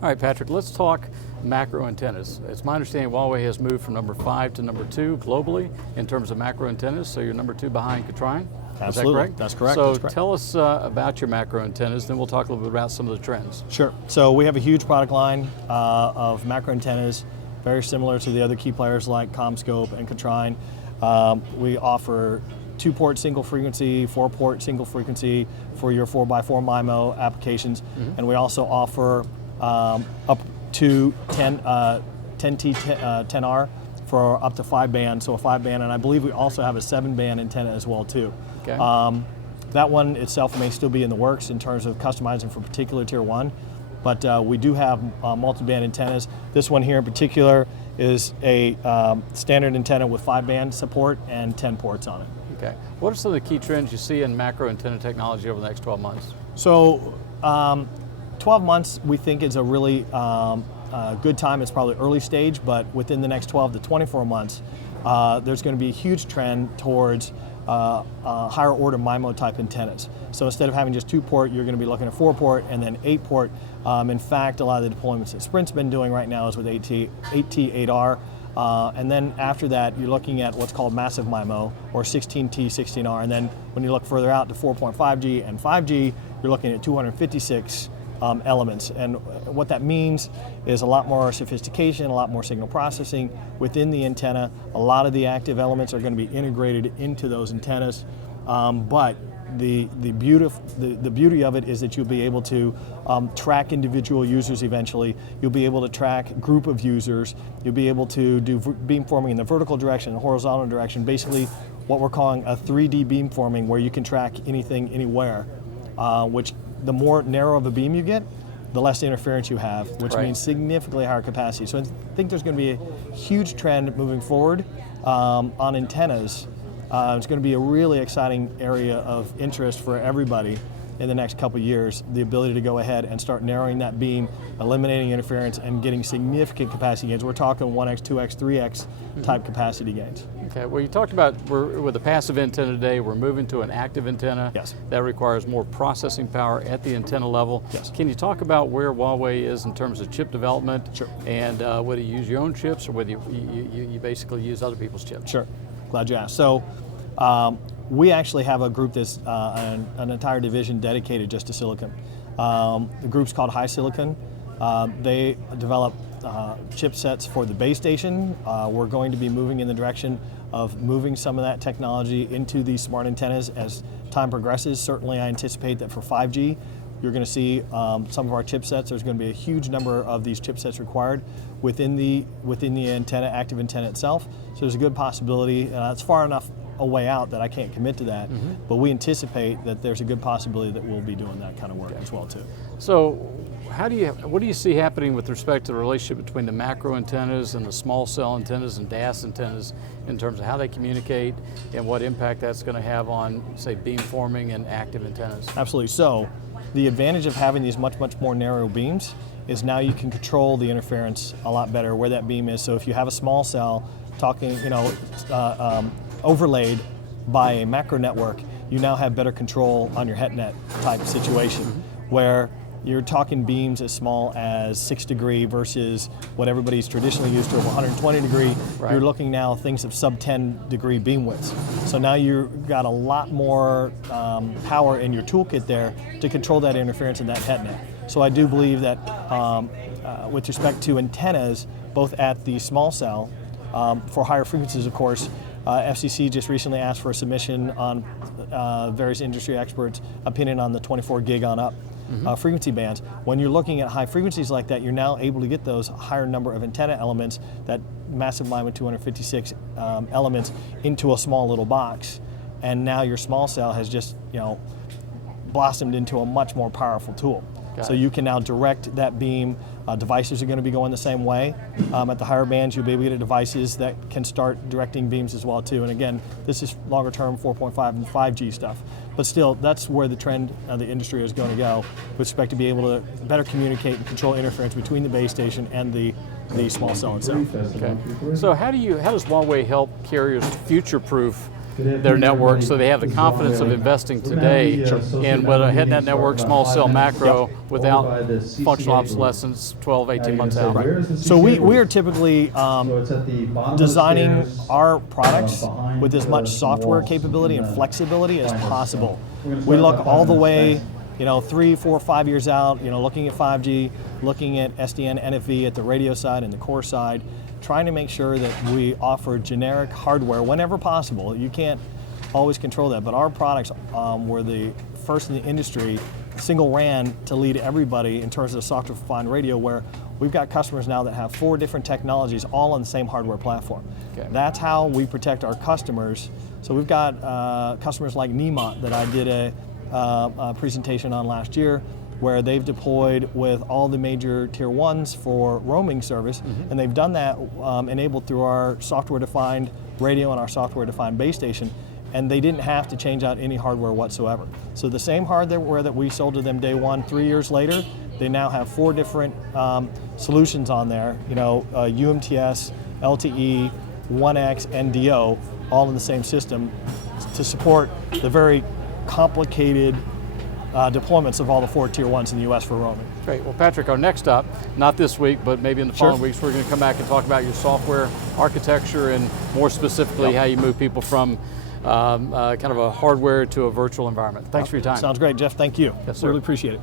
All right, Patrick, let's talk macro antennas. It's my understanding Huawei has moved from number 5 to number 2 globally in terms of macro antennas, so you're number 2 behind Katrine. Absolutely, is that correct? that's correct. So that's correct. tell us about your macro antennas, then we'll talk a little bit about some of the trends. Sure. So we have a huge product line of macro antennas, very similar to the other key players like CommScope and Katrine. We offer 2-port single frequency, 4-port single frequency for your 4x4 MIMO applications, and we also offer up to 10T, 10R for up to 5 band, so a 5 band, and I believe we also have a 7 band antenna as well too. Okay. That one itself may still be in the works in terms of customizing for particular tier 1, but we do have multi-band antennas. This one here in particular is a standard antenna with 5 band support and 10 ports on it. Okay. What are some of the key trends you see in macro antenna technology over the next 12 months? So 12 months we think is a really good time. It's probably early stage, but within the next 12 to 24 months, there's going to be a huge trend towards higher order MIMO type antennas. So instead of having just 2-port, you're going to be looking at 4-port and then 8-port. In fact, a lot of the deployments that Sprint's been doing right now is with 8T, 8R. And then after that, you're looking at what's called massive MIMO, or 16T, 16R. And then when you look further out to 4.5G and 5G, you're looking at 256 elements. And what that means is a lot more sophistication, a lot more signal processing within the antenna. A lot of the active elements are going to be integrated into those antennas. But the beauty of it is that you'll be able to track individual users eventually. You'll be able to track group of users. You'll be able to do beamforming in the vertical direction and horizontal direction, basically what we're calling a 3D beamforming, where you can track anything, anywhere, which the more narrow of a beam you get, the less interference you have, which means significantly higher capacity. So I think there's going to be a huge trend moving forward on antennas. It's going to be a really exciting area of interest for everybody in the next couple of years, the ability to go ahead and start narrowing that beam, eliminating interference, and getting significant capacity gains. We're talking 1x, 2x, 3x type capacity gains. Okay, well you talked about, with a passive antenna today, we're moving to an active antenna. Yes. That requires more processing power at the antenna level. Yes. Can you talk about where Huawei is in terms of chip development? Sure. And whether you use your own chips or whether you basically use other people's chips? Sure, glad you asked. So we actually have a group that's an entire division dedicated just to silicon. The group's called High Silicon. They develop chipsets for the base station. We're going to be moving in the direction of moving some of that technology into these smart antennas as time progresses. Certainly I anticipate that for 5G, you're going to see some of our chipsets. There's going to be a huge number of these chipsets required within the antenna, active antenna itself. So there's a good possibility, it's far enough a way out that I can't commit to that, but we anticipate that there's a good possibility that we'll be doing that kind of work as well too. So what do you see happening with respect to the relationship between the macro antennas and the small cell antennas and DAS antennas in terms of how they communicate and what impact that's going to have on, say, beamforming and active antennas? Absolutely. So the advantage of having these much more narrow beams is now you can control the interference a lot better where that beam is. So if you have a small cell talking, overlaid by a macro network, you now have better control on your HetNet type situation, where you're talking beams as small as 6 degree versus what everybody's traditionally used to of 120 degree. Right. You're looking now things of sub 10 degree beam widths. So now you've got a lot more power in your toolkit there to control that interference in that HetNet. So I do believe that with respect to antennas, both at the small cell, for higher frequencies of course, FCC just recently asked for a submission on various industry experts' opinion on the 24 gig on up frequency bands. When you're looking at high frequencies like that, you're now able to get those higher number of antenna elements, that massive MIMO 256 elements, into a small little box. And now your small cell has just blossomed into a much more powerful tool. So you can now direct that beam. Devices are going to be going the same way. At the higher bands, you'll be able to get devices that can start directing beams as well too. And again, this is longer term 4.5 and 5G stuff. But still, that's where the trend of the industry is going to go with respect to be able to better communicate and control interference between the base station and the small cell itself. Okay. So how does Huawei help carriers future-proof their network, so they have the confidence of investing today in what a head net network, small cell, macro, without functional obsolescence 12, 18 months out. Right. So we are typically designing our products with as much software capability and flexibility as possible. We look all the way, 3, 4, 5 years out, looking at 5G, looking at SDN, NFV at the radio side and the core side, trying to make sure that we offer generic hardware whenever possible. You can't always control that, but our products were the first in the industry, single RAN to lead everybody in terms of software-defined radio, where we've got customers now that have 4 different technologies all on the same hardware platform. Okay. That's how we protect our customers. So we've got customers like Nemot that I did a presentation on last year, where they've deployed with all the major tier 1s for roaming service, and they've done that enabled through our software-defined radio and our software-defined base station, and they didn't have to change out any hardware whatsoever. So the same hardware that we sold to them day 1, 3 years later, they now have 4 different solutions on there, UMTS, LTE, 1X, and DO, all in the same system to support the very complicated deployments of all the 4 tier 1s in the US for roaming. Great. Well, Patrick, our next stop, not this week, but maybe in the following weeks, we're going to come back and talk about your software architecture and more specifically how you move people from kind of a hardware to a virtual environment. Thanks for your time. Sounds great, Jeff. Thank you. Yes, sir. Really appreciate it.